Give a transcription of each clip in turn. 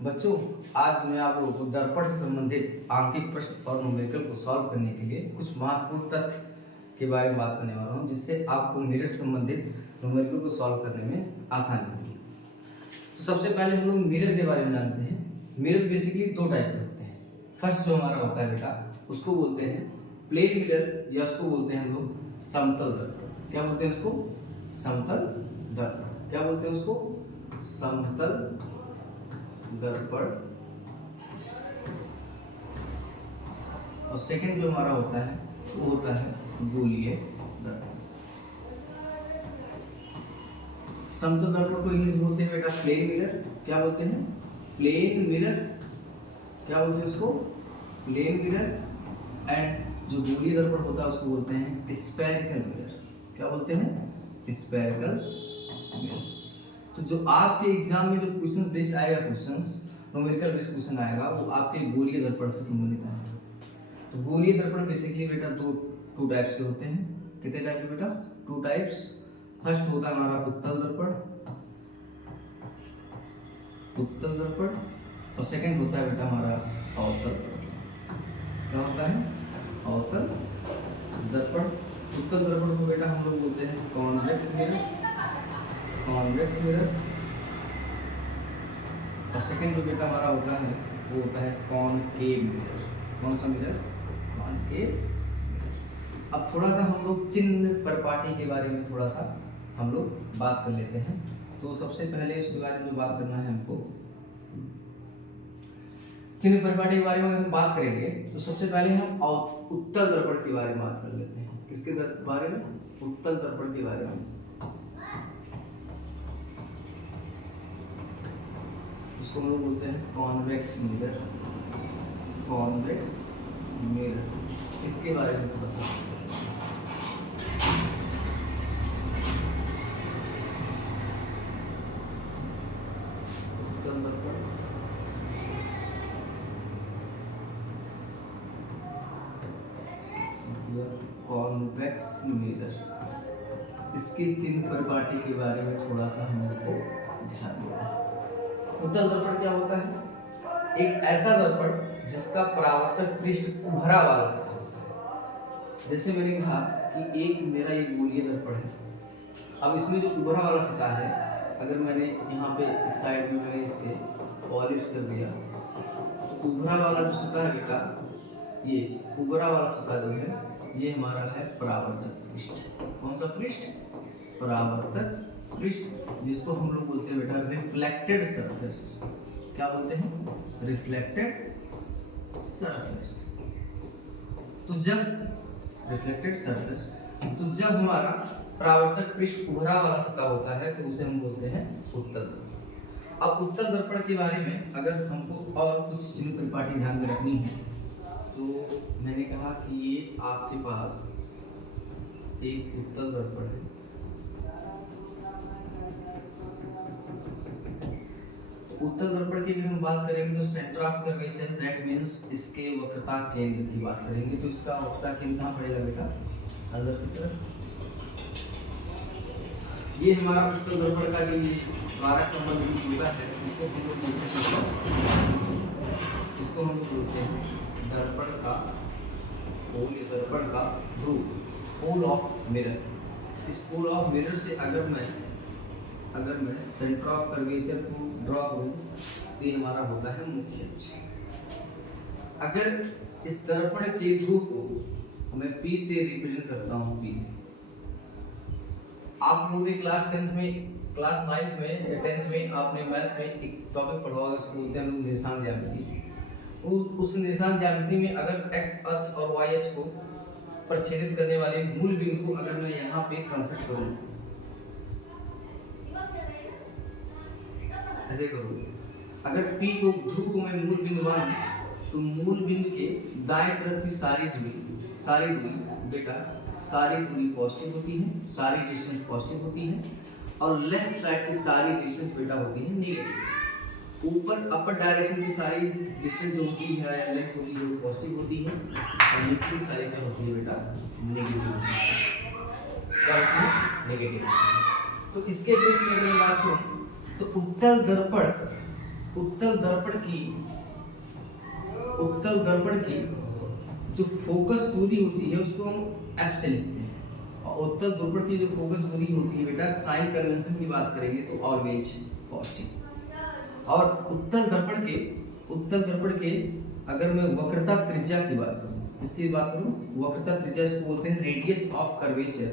बच्चों, आज मैं आप लोगों को दर्पण से संबंधित आंकिक प्रश्न और न्यूमेरिकल को सॉल्व करने के लिए कुछ महत्वपूर्ण तथ्य के बारे में बात करने वाला हूं, जिससे आपको मिरर से संबंधित न्यूमेरिकल को सॉल्व करने में आसानी होगी। तो सबसे पहले हम लोग मिरर के बारे में जानते हैं। मिरर बेसिकली दो टाइप के होते हैं। फर्स्ट जो हमारा होता है बेटा, उसको बोलते हैं प्लेन मिरर, या उसको बोलते हैं हम लोग समतल दर्पण। क्या बोलते हैं उसको? समतल दर्पण। क्या बोलते हैं उसको? समतल दर्पण। और सेकंड जो हमारा होता है वो होता है गोलीय दर्पण। समतल दर्पण को इंग्लिश बोलते हैं बेटा प्लेन मिरर। क्या बोलते हैं? Plane mirror. क्या बोलते हैं उसको? Plane mirror. एंड जो गोलीय दर्पण होता है उसको बोलते हैं स्फेरिकल मिरर। क्या बोलते हैं? Spherical mirror. तो जो आपके एग्जाम में जो क्वेश्चन बेस्ड आएगा, क्वेश्चंस न्यूमेरिकल बेस्ड क्वेश्चन आएगा, वो आपके गोलीय दर्पण से संबंधित आएगा। तो गोलीय दर्पण बेसिकली बेटा टू टाइप्स के होते हैं। कितने टाइप के बेटा? Two types. फर्स्ट होता है हमारा उत्तल दर्पण, उत्तल दर्पण। और सेकंड होता है बेटा हमारा अवतल दर्पण। क्या होता है? अवतल दर्पण। उत्तल दर्पण को बेटा हम लोग बोलते हैं कॉन्वेक्स मिरर, कॉन्वेक्स मिरर। और सेकंड जो बेटा हमारा होता है वो होता है कॉनकेव मिरर। कौन सा मिरर? कॉनकेव। अब थोड़ा सा हम लोग चिन्ह परिपाटी के बारे में थोड़ा सा हम लोग बात कर लेते हैं। तो सबसे पहले इसके बारे में जो बात करना है हमको, चिन्ह परिपाटी के बारे में हम बात करेंगे तो सबसे पहले हम उत्तल दर्पण के बारे में बात कर लेते हैं। किसके बारे में? उत्तल दर्पण के बारे में। उसको हम लोग बोलते हैं कॉन्वेक्स मिरर, कॉन्वेक्स मिरर। इसके बारे में थोड़ा सा उत्तल दर्पण, कॉन्वेक्स मिरर, इसके चिन्ह परिपाटी के बारे में थोड़ा सा हम लोग को ध्यान देना है। उत्तल दर्पण क्या होता है? एक ऐसा दर्पण जिसका परावर्तक पृष्ठ उभरा वाला सतह होता है। जैसे मैंने कहा कि एक मेरा ये गोलीय दर्पण है। अब इसमें जो उभरा वाला सतह है, अगर मैंने यहाँ पे इस साइड में मैंने इसके पॉलिश कर दिया, तो उभरा वाला जो सतह है बेटा, ये उभरा वाला सतह जो है ये हमारा है परावर्तक पृष्ठ। कौन सा पृष्ठ? परावर्तक पृष्ठ, जिसको हम लोग बोलते हैं बेटा रिफ्लेक्टेड सरफेस। क्या बोलते हैं? Reflected surface. तो जब रिफ्लेक्टेड सरफेस, तो जब हमारा परावर्तक पृष्ठ उभरा वाला सतह होता है तो उसे हम बोलते हैं उत्तल दर्पण। अब उत्तल दर्पण के बारे में अगर हमको और कुछ चिन्ह परिपाटी ध्यान में रखनी है तो मैंने कहा कि ये आपके पास एक उत्तल दर्पण है। उत्तल दर्पण की अगर हम बात करेंगे तो centre of curvature, that means इसके वक्रता केंद्र की बात करेंगे। तो इसका वक्रता केंद्र कहाँ पड़ेगा बेटा? अंदर की तरफ। ये हमारा उत्तल दर्पण का जो ये कारक नंबर होता है, इसको हम लोग बोलते हैं दर्पण का पोल, दर्पण का ध्रुव, पोल ऑफ मिरर। इस पोल ऑफ मिरर से अगर मैं सेंटर ऑफ कर्वेचर को ड्रॉ करूं तो ये हमारा होता है मुख्य अक्ष। अगर इस दर्पण के ध्रुव को मैं P से रिप्रेजेंट करता हूं, P से। आप लोगों ने क्लास 9th में या 10th में आपने मैथ में एक टॉपिक पढ़ा होगा, उसको बोलते हैं हम लोग निशान ज्यामिति। उस निशान ज्यामिति में अगर x अक्ष और y अक्ष को प्रच्छेदित करने वाले मूल बिंदु को अगर मैं यहाँ पे कंसिडर करूँ, ऐसे करूँ, अगर P को ध्रुव को मैं मूल बिंदु मानूं तो मूल बिंदु के दाएं तरफ की सारी दूरी बेटा, सारी दूरी पॉजिटिव होती है, सारी डिस्टेंस पॉजिटिव होती है। और लेफ्ट साइड की सारी डिस्टेंस बेटा होती है नेगेटिव। ऊपर अपर डायरेक्शन की सारी डिस्टेंस जो होती है या लेंथ होती है वो पॉजिटिव होती है, और नीचे की सारी क्या होती है बेटा? नेगेटिव होती है। क्या होती है? नेगेटिव। तो इसके बेस में अगर बात करूं तो उत्तल दर्पण उत्तल दर्पण की जो फोकस दूरी होती है उसको हम एफ से लिखते हैं, और उत्तल दर्पण की जो फोकस दूरी होती है बेटा साइन कन्वेंशन की बात करेंगे तो ऑलवेज पॉजिटिव। और उत्तल दर्पण के अगर मैं वक्रता त्रिज्या की बात करूं, इसकी बात करूं, वक्रता त्रिज्या इसको बोलते हैं रेडियस ऑफ कर्वेचर।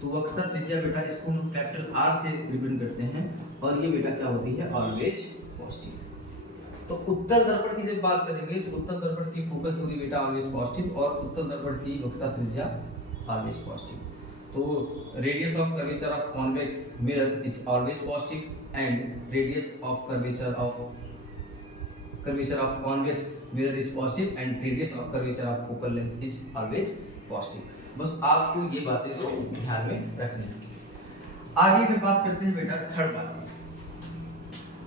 तो वक्रता त्रिज्या बेटा इसको हम कैपिटल आर से रिप्रेजेंट करते हैं, और ये बेटा क्या होती है ऑलवेज पॉजिटिव। तो उत्तल दर्पण की जब बात करेंगे तो उत्तल दर्पण की फोकस दूरी बेटा ऑलवेज पॉजिटिव, और उत्तल दर्पण की वक्रता त्रिज्या ऑलवेज पॉजिटिव। तो radius of curvature of convex mirror is always positive, and radius of curvature of convex mirror is positive, and radius of curvature of focal length is always positive। बस आपको ये बातें तो ध्यान में रखनी है। आगे फिर बात करते हैं बेटा थर्ड बात,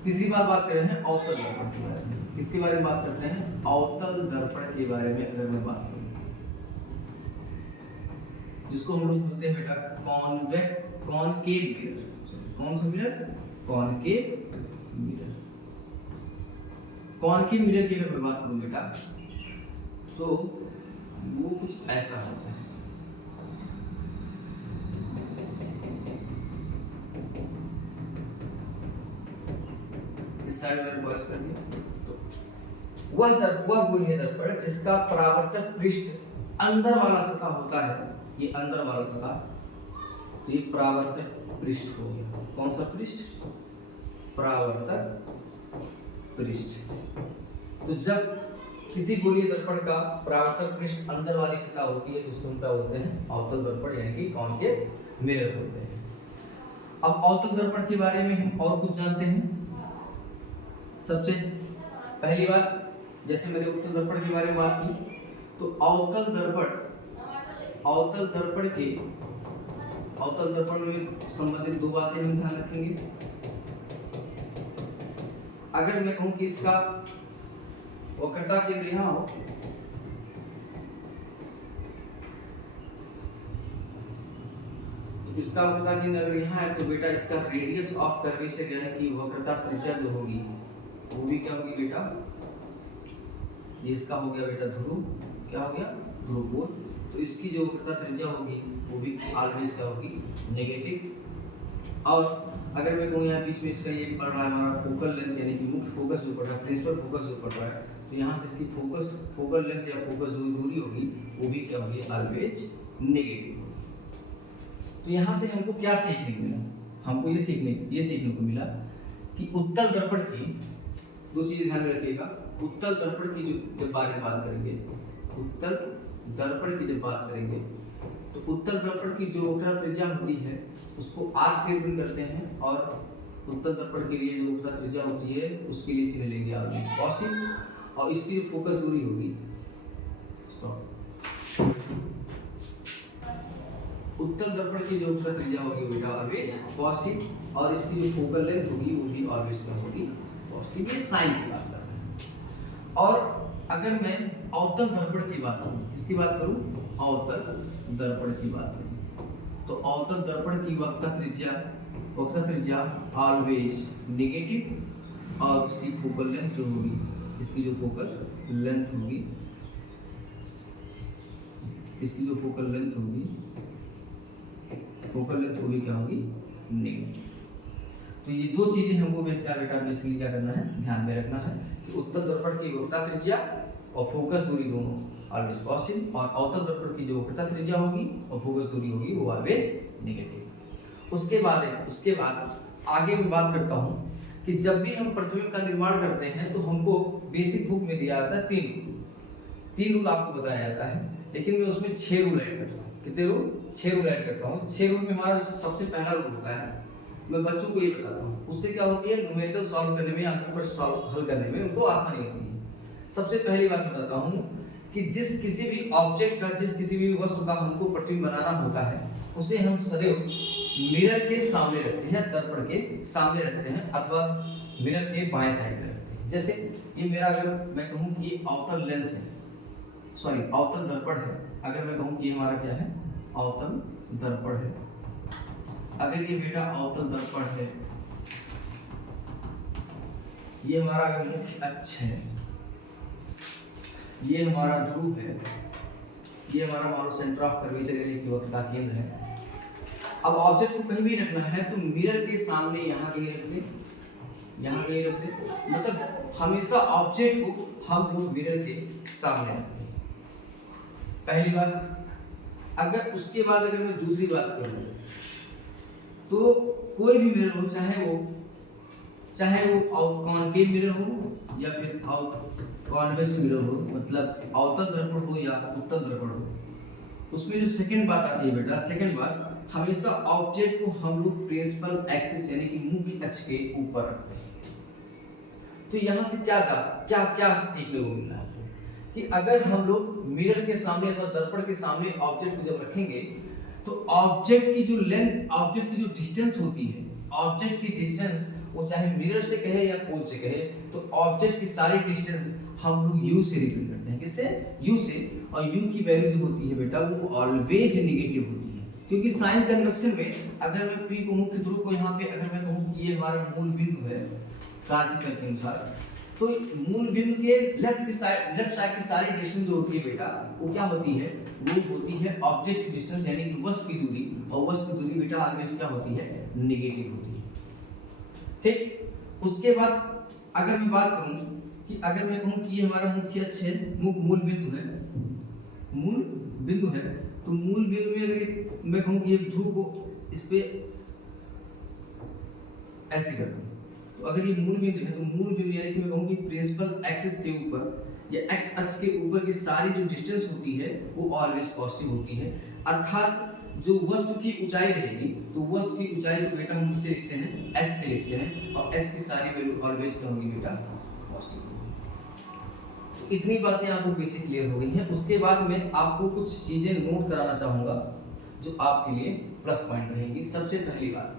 तीसरी बात कर रहे हैं अवतल दर्पण के बारे में। किसके बारे में बात करते हैं? अवतल दर्पण के बारे में अगर मैं बात करूं, जिसको हम लोग बोलते हैं बेटा कॉनकेव मिरर। कौन सा mirror? Concave mirror. Concave mirror की अगर मैं बात करूं बेटा तो वो कुछ ऐसा होता है। इस साइड में बॉयस कर दिया तो वह गोलीय दर्पण जिसका परावर्तक पृष्ठ अंदर वाला सतह होता है, ये अंदर वाला सतह, तो ये परावर्तक पृष्ठ हो गया। कौन सा पृष्ठ? परावर्तक पृष्ठ। तो जब किसी गोलीय दर्पण का परावर्तक पृष्ठ अंदर वाली सतह होती है तो उसको क्या बोलते हैं? अवतल दर्पण, यानी कि कॉनकेव मिरर बोलते हैं। अब अवतल दर्पण के बारे में हम और कुछ जानते हैं। सबसे पहली बात, जैसे मैंने उत्तल दर्पण के बारे में बात की, तो अवतल दर्पण में संबंधित दो बातें हम ध्यान रखेंगे। अगर मैं कहूं कि इसका वक्रता केंद्र यहाँ हो, तो इसका वक्रता केंद्र अगर यहाँ है तो बेटा इसका रेडियस ऑफ कर्वेचर यानी कि वक्रता त्रिज्या जो होगी वो भी क्या होगी बेटा? ये इसका हो गया बेटा ध्रुव, क्या हो गया? ध्रुव कोण। तो इसकी जो वक्रता त्रिज्या होगी वो भी ऑलवेज क्या होगी? नेगेटिव। और अगर मैं कहूँ यहाँ बीच में इसका ये पड़ रहा है हमारा फोकल लेंथ, यानी कि मुख्य फोकस जो पड़ रहा है, प्रिंसिपल फोकस जो पड़ रहा है, तो यहाँ से इसकी फोकल लेंथ या फोकस जो दूरी होगी वो भी क्या होगी? Always negative. तो यहाँ से हमको क्या सीखने को मिला? हमको ये सीखने को मिला कि उत्तल दर्पण की दो चीजें ध्यान में रखिएगा। उत्तल दर्पण की जब बात करेंगे, उत्तल दर्पण की जब बात करेंगे तो उत्तल दर्पण की जो वक्रता त्रिज्या होती है उसको आर से रिप्रेजेंट करते हैं, और उत्तल दर्पण के लिए जो वक्रता त्रिज्या होती है उसके लिए चिन्ह लेंगे ऑलवेज पॉजिटिव, और इसकी जो फोकस दूरी होगी, उत्तल दर्पण की जो वक्रता त्रिज्या होगी वो बेटा ऑलवेज पॉजिटिव, और इसकी जो फोकल लेंथ होगी वो भी ऑलवेज क्या होगी? पॉजिटिव। ये साइन की बात कर रहे हैं। और अगर मैं अवतल दर्पण की बात करूं, किसकी बात करूं? अवतल दर्पण की बात करूं, तो अवतल दर्पण की वक्रता त्रिज्या ऑलवेज नेगेटिव, और इसकी फोकल लेंथ जो होगी, इसकी जो फोकल लेंथ होगी क्या होगी? नेगेटिव। तो ये दो चीजें हमको बेटा बेसिकली क्या करना है? ध्यान में रखना है कि उत्तल दर्पण की वक्रता त्रिज्या और फोकस दूरी दोनों ऑलवेज पॉजिटिव, और अवतल दर्पण की जो वक्रता त्रिज्या होगी और फोकस दूरी होगी वो ऑलवेज नेगेटिव। उसके बाद आगे मैं बात करता हूँ कि जब भी हम प्रतिबिंब का निर्माण करते हैं तो हमको बेसिक बुक में दिया जाता है तीन रूल आपको बताया जाता है, लेकिन मैं उसमें 6 रूल ऐड करता हूँ। कितने रूल? 6 रूल ऐड करता हूँ। 6 रूल में हमारा सबसे पहला रूल होता है, मैं बच्चों को ये बताता हूँ, उससे क्या होती है? न्यूमेरिकल सॉल्व करने में, अंकों पर सॉल्व हल करने में उनको आसानी होती है। सबसे पहली बात बताता हूँ कि जिस किसी भी ऑब्जेक्ट का, जिस किसी भी वस्तु का हमको प्रतिबिंब बनाना होता है उसे हम सदैव मिरर के सामने रखते हैं, दर्पण के सामने रखते हैं, अथवा मिरर के बाएं साइड में रखते हैं। जैसे ये मेरा, अगर मैं कहूँ कि अवतल लेंस है, सॉरी अवतल दर्पण है, अगर मैं कहूँ कि हमारा क्या है? अवतल दर्पण है। अगर ये बेटा अवतल दर्पण है ये हमारा अगर मुख्य अक्ष है, ये हमारा ध्रुव है, ये हमारा मान लो सेंटर ऑफ कर्वेचर यानी कि वक्रता केंद्र है। अब ऑब्जेक्ट को कहीं भी रखना है तो मिरर के सामने यहाँ कहीं रख दे, यहाँ कहीं रख दे, मतलब हमेशा ऑब्जेक्ट को हम लोग मिरर के सामने रखते हैं, पहली बात। अगर उसके बाद अगर मैं दूसरी बात करूँ तो कोई भी मिरर हो, चाहे वो कॉनकेव मिरर हो या फिर कॉन्वेक्स मिरर हो, मतलब अवतल दर्पण हो या उत्तल दर्पण हो, उसमें जो सेकंड बात आती है बेटा, सेकंड बात, हमेशा ऑब्जेक्ट को हम लोग प्रिंसिपल एक्सिस यानी कि मुख्य अक्ष के ऊपर रखते हैं। तो यहाँ से क्या सीखने को मिल रहा है कि अगर हम लोग मिरर के सामने अथवा दर्पण के सामने ऑब्जेक्ट को जब रखेंगे तो ऑब्जेक्ट की जो लेंथ, ऑब्जेक्ट की जो डिस्टेंस होती है, ऑब्जेक्ट की डिस्टेंस वो चाहे मिरर से कहे या पोल से कहे, तो ऑब्जेक्ट की सारी डिस्टेंस हम लोग u से रिप्रेजेंट करते हैं। किससे? u से। और u की वैल्यू जो होती है बेटा वो ऑलवेज नेगेटिव होती है, क्योंकि साइन कन्वेक्शन में अगर मैं p को, मुख्य ध्रुव को यहाँ पे अगर मैं कहूँ कि ये हमारा मूल बिंदु है कार्तिक के अनुसार, तो मूल बिंदु के लेफ्ट साइड की सारी डिस्टेंस जो होती है बेटा वो क्या होती है? वो होती है ऑब्जेक्ट की डिस्टेंस यानी कि वस्तु की दूरी, और वस्तु की दूरी बेटा ऑलवेज क्या होती है? नेगेटिव होती है। ठीक, उसके बाद अगर मैं बात करूं कि अगर मैं कहूं कि ये हमारा मुख्य अक्ष है, मूल बिंदु है, तो मूल बिंदु में अगर मैं कहूं कि ये ध्रुव को इस पे ऐसे कर दूं, तो अगर ये मूल बिंदु है तो मूल बिंदु यानी कि मैं कहूं कि प्रिंसिपल एक्सिस के ऊपर या एक्स अक्ष के ऊपर की सारी जो डिस्टेंस होती है वो ऑलवेज पॉजिटिव होती है। अर्थात जो वस्तु की ऊंचाई रहेगी तो वस्तु की ऊंचाई को बेटा हम इससे लिखते हैं, s से लिखते हैं, और s की सारी वैल्यू ऑलवेज क्या होगी बेटा? पॉजिटिव। तो इतनी बातें आपको बेसिक क्लियर हो गई हैं। उसके बाद मैं आपको कुछ चीजें नोट कराना चाहूंगा जो आपके लिए प्लस पॉइंट रहेंगी। सबसे पहली बात,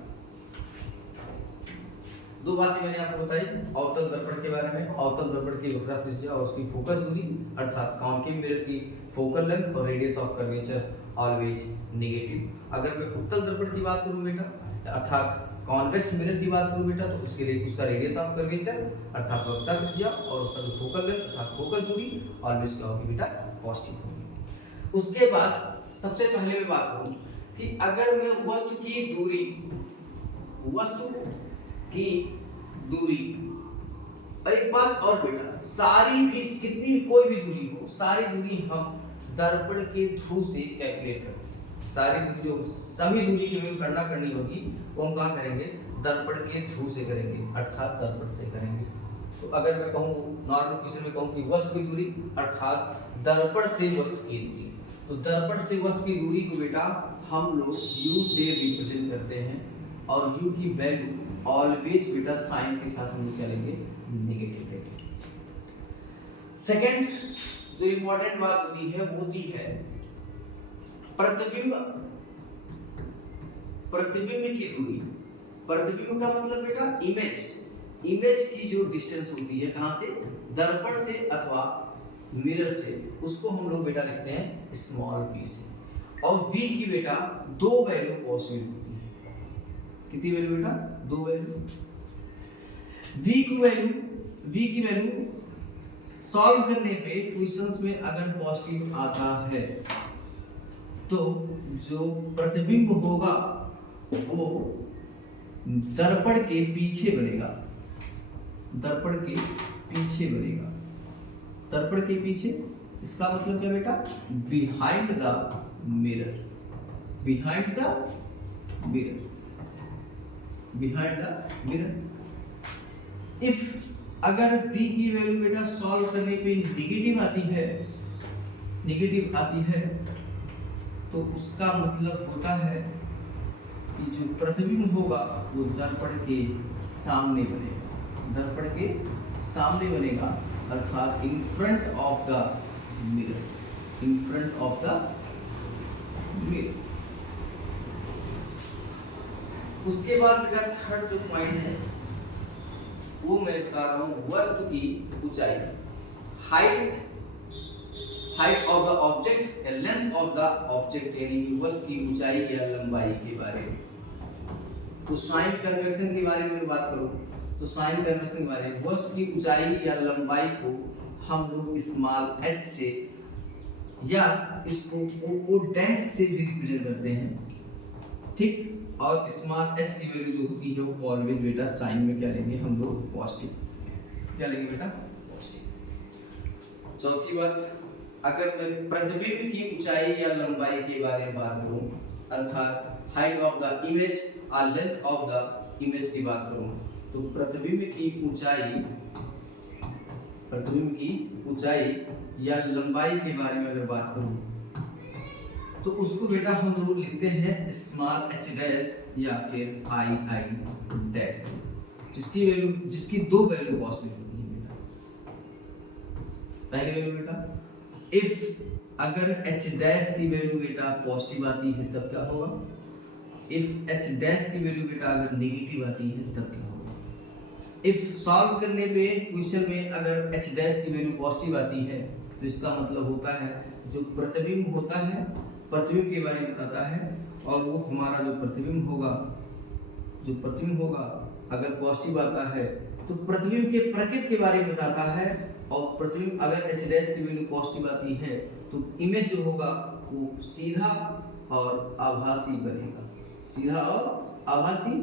दो बातें मैंने आपको बताई अवतल दर्पण के बारे में, अवतल दर्पण की वक्रता त्रिज्या और उसकी फोकस दूरी, अर्थात कॉन्केव मिरर की फोकल लेंथ और radius of curvature always negative. अगर मैं उत्तल दर्पण की बात करूं बेटा, अर्थात कॉन्वेक्स मिरर की बात करूं बेटा, तो उसका रेडियस ऑफ कर्वेचर अर्थात वक्रता त्रिज्या और उसका जो फोकल लेंथ अर्थात फोकस दूरी ऑलवेज क्या होगी बेटा? पॉजिटिव होगी। उसके बाद सबसे पहले मैं बात करूं कि अगर मैं वस्तु की दूरी, और एक बात और बेटा, सारी भी कितनी भी कोई भी दूरी हो, सारी दूरी हम दर्पण के थ्रू से कैलकुलेट करते हैं। सारी दूरी जो सभी दूरी की हमें गणना करनी होगी वो हम कहाँ करेंगे? दर्पण के थ्रू से करेंगे, अर्थात दर्पण से करेंगे। तो अगर मैं कहूँ नॉर्मल क्वेश्चन में कहूँ कि वस्तु की दूरी अर्थात दर्पण से वस्तु की दूरी, तो दर्पण से वस्तु की दूरी को बेटा हम लोग u से रिप्रेजेंट करते हैं, और u की वैल्यू ऑलवेज बेटा साइन के साथ हम क्या लेंगे? नेगेटिव लेंगे। सेकंड जो इंपॉर्टेंट बात होती है वो होती है प्रतिबिंब की दूरी। प्रतिबिंब का मतलब बेटा इमेज की जो डिस्टेंस होती है कहां से? दर्पण से अथवा मिरर से, उसको हम लोग बेटा लिखते हैं स्मॉल p से। और v की बेटा दो वैल्यू पॉसिबल होती है। कितनी वैल्यू बेटा? दो वैल्यू। v की वैल्यू सॉल्व करने पे क्वेश्चंस में अगर पॉजिटिव आता है तो जो प्रतिबिंब होगा वो दर्पण के पीछे बनेगा, दर्पण के पीछे बनेगा, दर्पण के पीछे। इसका मतलब क्या बेटा? Behind the mirror, behind the mirror, behind the mirror. If अगर p की वैल्यू बेटा सॉल्व करने पे नेगेटिव आती है तो उसका मतलब होता है कि जो प्रतिबिंब होगा वो दर्पण के सामने बनेगा, दर्पण के सामने बनेगा, अर्थात in front of the mirror, in front of the mirror. उसके बाद बेटा थर्ड जो पॉइंट है वो मैं बता रहा हूं, वस्तु की ऊंचाई, हाइट ऑफ द ऑब्जेक्ट या लेंथ ऑफ द ऑब्जेक्ट, यानी कि वस्तु की ऊंचाई या लंबाई के बारे में। तो साइन कन्वेक्शन के बारे में बात करूं तो साइन कन्वेंशन के बारे में, वस्तु की ऊंचाई या लंबाई को हम लोग स्मॉल h से या इसको o डैश से भी रिप्रेजेंट करते हैं, ठीक। और स्मॉल h की वैल्यू जो होती है वो ऑलवेज बेटा साइन में क्या लेंगे हम लोग, पॉजिटिव। क्या लेंगे बेटा, पॉजिटिव। चौथी बात, अगर मैं प्रतिबिंब की ऊंचाई या लंबाई के बारे में बात करूं, अर्थात हाइट ऑफ द इमेज और लेंथ ऑफ द इमेज की बात करूं, तो प्रतिबिंब की ऊंचाई या लंबाई के बारे में अगर बात करूं, तो उसको बेटा हम लोग लिखते हैं स्मॉल h डैश या फिर i डैश, जिसकी दो वैल्यू पॉजिटिव होती है बेटा। पहली वैल्यू बेटा, इफ अगर h डैश की वैल्यू बेटा पॉजिटिव आती है तब क्या होगा, इफ h डैश की वैल्यू बेटा अगर नेगेटिव आती है तब क्या होगा। इफ सॉल्व करने पे क्वेश्चन में अगर h डैश की वैल्यू पॉजिटिव आती है तो इसका मतलब होता है जो प्रतिबिंब होता है, प्रतिबिंब के बारे में बताता है, और वो हमारा जो प्रतिबिंब होगा अगर पॉजिटिव आता है तो प्रतिबिंब के प्रकृति के बारे में बताता है, और प्रतिबिंब अगर h डैश की वैल्यू पॉजिटिव आती है तो इमेज जो होगा वो सीधा और आभासी बनेगा, सीधा और आभासी,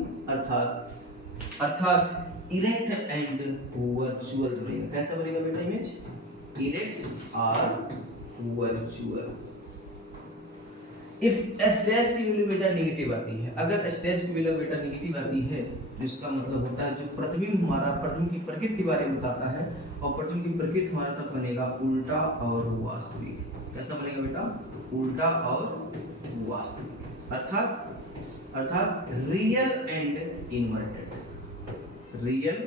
अर्थात इरेक्ट एंड वर्चुअल बनेगा। कैसा बनेगा बेटा इमेज, इरेक्ट और वर्चुअल। इफ एस डैश की वैल्यू बेटा नेगेटिव आती है, अगर एस डैश की वैल्यू बेटा नेगेटिव आती है तो इसका मतलब होता है जो प्रतिबिंब हमारा प्रतिबिंब की प्रकृति के बारे में बताता है, और प्रतिबिंब की प्रकृति हमारा तब बनेगा उल्टा और वास्तविक। कैसा बनेगा बेटा, उल्टा और वास्तविक, अर्थात real and inverted, real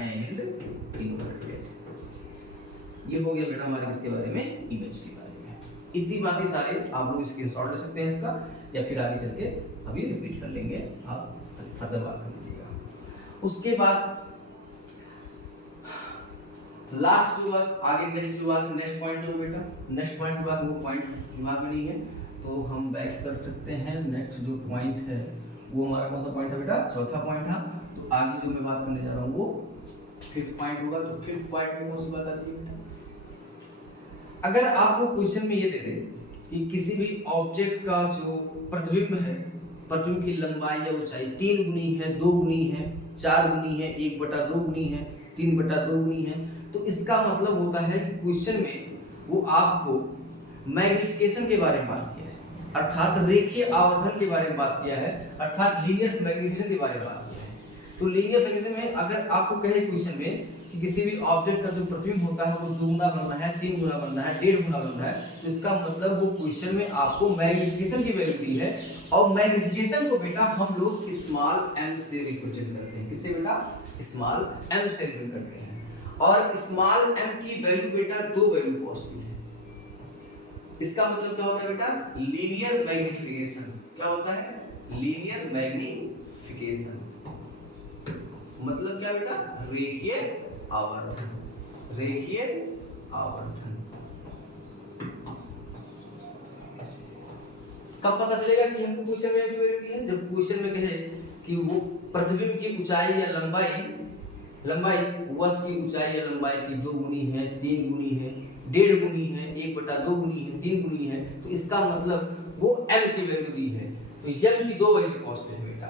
and inverted. ये हो गया बेटा हमारे किसके बारे में, इमेज के बारे में। इतनी बातें सारे आप लोग स्क्रीनशॉट ले सकते हैं इसका, या फिर आगे चल के अभी रिपीट कर लेंगे, आप फर्दर बात कर लीजिएगा। उसके बाद लास्ट जो बात आगे नेक्स्ट पॉइंट जो बेटा, नेक्स्ट पॉइंट के बाद वो पॉइंट दिमाग में नहीं है तो हम बैक कर सकते हैं। नेक्स्ट जो पॉइंट है वो हमारा कौन सा पॉइंट है बेटा, चौथा पॉइंट था। तो आगे जो मैं बात करने जा रहा हूँ वो फिफ्थ पॉइंट होगा। तो फिफ्थ पॉइंट में कौन सी बात आती है, अगर आपको क्वेश्चन में ये दे दे कि किसी भी ऑब्जेक्ट का जो प्रतिबिंब है, प्रतिबिंब की लंबाई या ऊंचाई 3 गुनी है, 2 गुनी है, 4 गुनी है, 1/2 गुनी है, 3/2 गुनी है, तो इसका मतलब होता है कि क्वेश्चन में वो आपको मैग्निफिकेशन के बारे में बात किया है, अर्थात रेखीय आवर्धन के बारे में बात किया है, अर्थात लीनियर मैग्निफिकेशन के बारे में बात किया है। तो लीनियर मैग्निफिकेशन में अगर आपको कहे क्वेश्चन में कि किसी भी ऑब्जेक्ट का जो प्रतिबिंब होता है वो 2 गुना बनना है, 3 गुना बनना है, 1.5 गुना बनना है, तो इसका मतलब वो क्वेश्चन में आपको मैग्निफिकेशन की वैल्यू दी है, और मैग्निफिकेशन को बेटा हम लोग स्मॉल m से रिप्रेजेंट करते हैं। किससे बेटा, स्मॉल m से रिप्रेजेंट करते हैं, और स्मॉल m की वैल्यू बेटा 2 वैल्यू पॉजिटिव है। इसका मतलब क्या होता है बेटा, लीनियर मैग्निफिकेशन। क्या होता है, लीनियर मैग्निफिकेशन मतलब क्या बेटा, रेखीय आवर्धन, रेखीय आवर्धन। कब पता चलेगा कि हमको क्वेश्चन में वैल्यू दी है, जब क्वेश्चन में कहे कि वो प्रतिबिंब की ऊंचाई या लंबाई वस्तु की ऊंचाई या लंबाई की 2 गुनी है, 3 गुनी है, 1.5 गुनी है, 1/2 गुनी है, 3 गुनी है, तो इसका मतलब वो m की वैल्यू दी है। तो m की 2 वैल्यू पॉजिटिव है बेटा,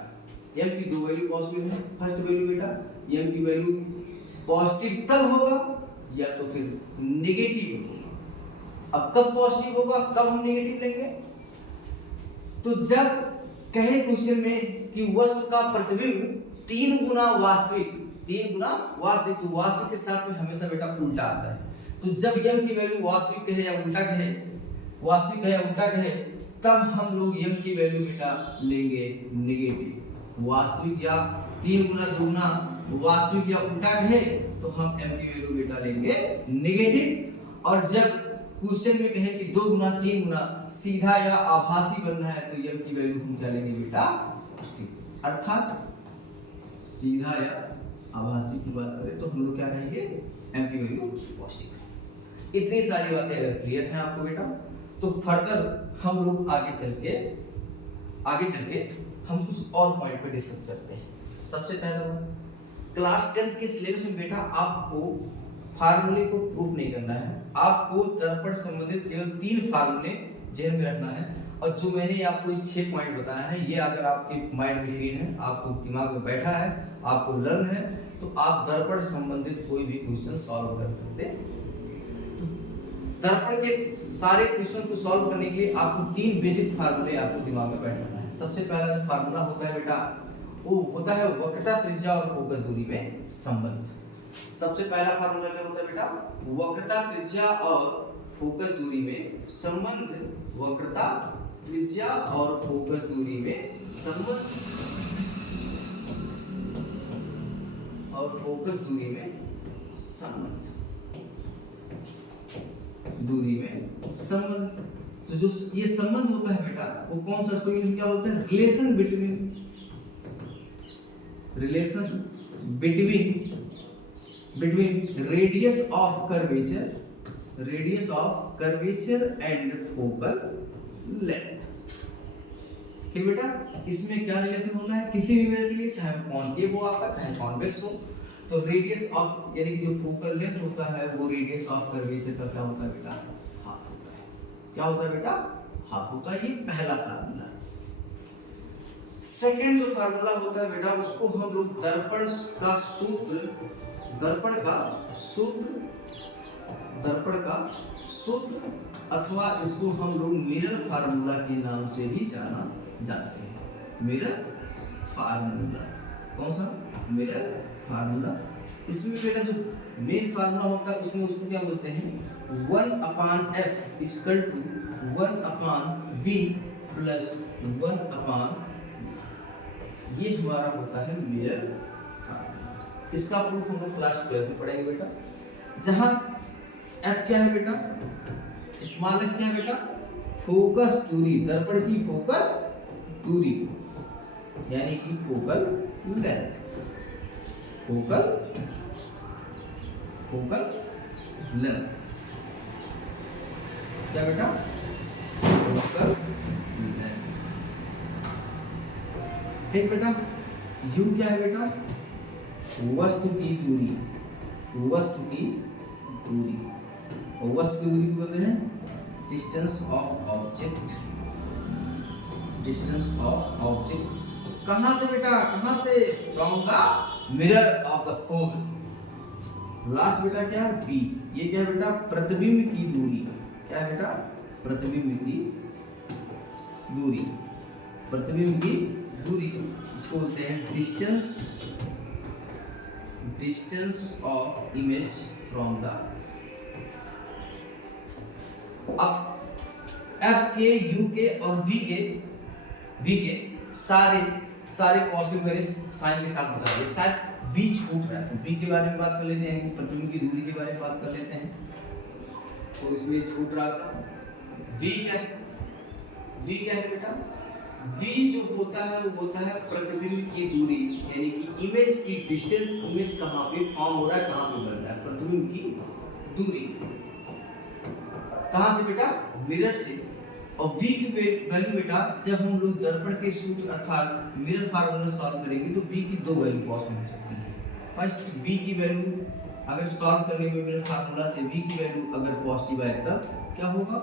m की 2 वैल्यू पॉजिटिव है। फर्स्ट वैल्यू बेटा, m की वैल्यू पॉजिटिव तब होगा या तो फिर नेगेटिव होगा। अब कब पॉजिटिव होगा, कब हम नेगेटिव लेंगे, तो जब कहे क्वेश्चन में कि वस्तु का प्रतिबिंब 3 गुना वास्तविक, तो वास्तविक के साथ में हमेशा बेटा उल्टा आता है। तो जब m की वैल्यू वास्तविक कहे या उल्टा कहे, वास्तविक कहे या उल्टा कहे, तब हम लोग m की वैल्यू बेटा लेंगे नेगेटिव। वास्तविक या 3 गुना 2 गुना वास्तविक या उल्टा कहे तो हम m की वैल्यू बेटा लेंगे नेगेटिव। और जब क्वेश्चन में कहे कि 2 गुना 3 गुना सीधा या आभासी बनना है तो m की वैल्यू हम क्या लेंगे बेटा, पॉजिटिव। अर्थात सीधा या आभासी की बात करें तो हम लोग क्या कहेंगे, m की वैल्यू पॉजिटिव है। इतनी सारी बातें अगर क्लियर हैं आपको बेटा, तो फर्दर हम लोग आगे चल के हम कुछ और पॉइंट पे डिस्कस करते हैं। सबसे पहला बात, क्लास 10th के सिलेबस में बेटा आपको फार्मूले को प्रूफ नहीं करना है, आपको दर्पण संबंधित केवल 3 फार्मूले जेल में रखना है। और जो मैंने आपको 6 पॉइंट बताया है, ये अगर आपके माइंड में फीड है, आपको दिमाग में बैठा है, आपको लर्न है, तो आप दर्पण संबंधित कोई भी क्वेश्चन सॉल्व कर सकते हैं। दर्पण के सारे क्वेश्चन को सॉल्व करने के लिए आपको 3 बेसिक फार्मूले आपको दिमाग में बैठाना है। सबसे पहला जो फार्मूला होता है बेटा, वो होता है वक्रता त्रिज्या और फोकस दूरी में संबंध। सबसे पहला फार्मूला क्या होता है बेटा, वक्रता त्रिज्या और फोकस दूरी में संबंध। वक्रता त्रिज्या और फोकस दूरी में संबंध, और फोकस दूरी में संबंध, दूरी में संबंध। तो जो ये संबंध होता है बेटा, वो कौन सा, उसको क्या बोलते हैं, relation between radius of curvature and focal length. ठीक बेटा, इसमें क्या रिलेशन होता है, किसी भी मिरर के लिए, चाहे कॉनकेव हो आपका, चाहे कॉन्वेक्स हो, तो रेडियस ऑफ यानी कि जो फोकल लेंथ होता है वो रेडियस ऑफ कर्वेचर का क्या होता है बेटा, हाफ होता है। क्या होता है बेटा, हाफ होता है। ये पहला फार्मूला। सेकेंड जो फार्मूला होता है बेटा, उसको हम लोग दर्पण का सूत्र अथवा इसको हम लोग मिरर फार्मूला के नाम से भी जानते हैं। मिरर फार्मूला, कौन सा, मिरर फार्मूला। इसमें बेटा जो मेन फार्मूला होता है उसमें उसको क्या बोलते हैं, 1/f equal to 1/v plus 1/, ये हमारा होता है मिरर फार्मूला। इसका प्रूफ हम लोग क्लास 12 में पढ़ेंगे बेटा, जहां f क्या है बेटा, स्मॉल f क्या है बेटा, फोकस दूरी, दर्पण की फोकस दूरी यानी कि फोकल लेंथ, फोकल लेंथ क्या बेटा, फोकल लेंथ। ठीक बेटा, u क्या है बेटा, वस्तु की दूरी, वस्तु की दूरी, और वस्तु की दूरी को बोलते हैं distance of object, distance of object. कहां से बेटा, कहां से, from the mirror of the pole. Last बेटा क्या है, b, ये क्या है बेटा, प्रतिबिंब की दूरी। क्या है बेटा, प्रतिबिंब की दूरी, प्रतिबिंब की दूरी, इसको बोलते हैं distance of image from the. अब f के, u के और v के सारे पॉसिबल मेरे साइन के साथ बता दिए। शायद v छूट रहा है तो v के बारे में बात कर लेते हैं, प्रतिबिंब की दूरी के बारे में बात कर लेते हैं। तो इसमें छूट रहा था v क्या है बेटा, v जो होता है वो होता है प्रतिबिंब की दूरी यानी कि इमेज की डिस्टेंस, इमेज कहाँ पे फॉर्म हो रहा है, कहाँ पे बन रहा है, प्रतिबिंब की दूरी कहाँ से बेटा, मिरर से। और v की वैल्यू बेटा, जब हम लोग दर्पण के सूत्र अर्थात मिरर फार्मूला सॉल्व करेंगे तो v की 2 वैल्यू पॉसिबल हो सकती है। फर्स्ट v की वैल्यू अगर सॉल्व करने में मिरर फार्मूला से v की वैल्यू अगर पॉजिटिव आए तब क्या होगा,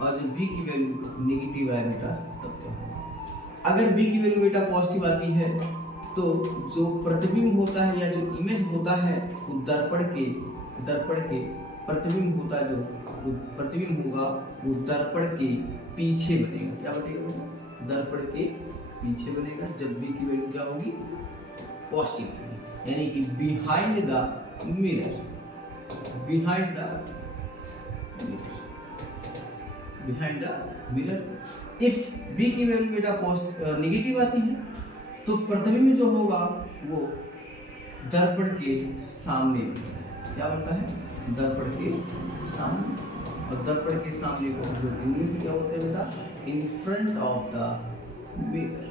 और जब v की वैल्यू नेगेटिव आए बेटा तब क्या होगा। अगर v की वैल्यू बेटा पॉजिटिव आती है तो जो प्रतिबिंब होता है या जो इमेज होता है वो दर्पण के प्रतिबिंब होता है, जो प्रतिबिंब होगा वो दर्पण के पीछे बनेगा। क्या बनेगा, दर्पण के पीछे बनेगा जब v की वैल्यू क्या होगी, पॉजिटिव, यानी कि behind the mirror, behind the mirror. If v की वैल्यू बेटा नेगेटिव आती है तो प्रतिबिंब जो होगा वो दर्पण के सामने बनता है। क्या बनता है, दर्पण के सामने, और दर्पण के सामने को जो इंग्लिश में क्या होता है बेटा, in front of the mirror,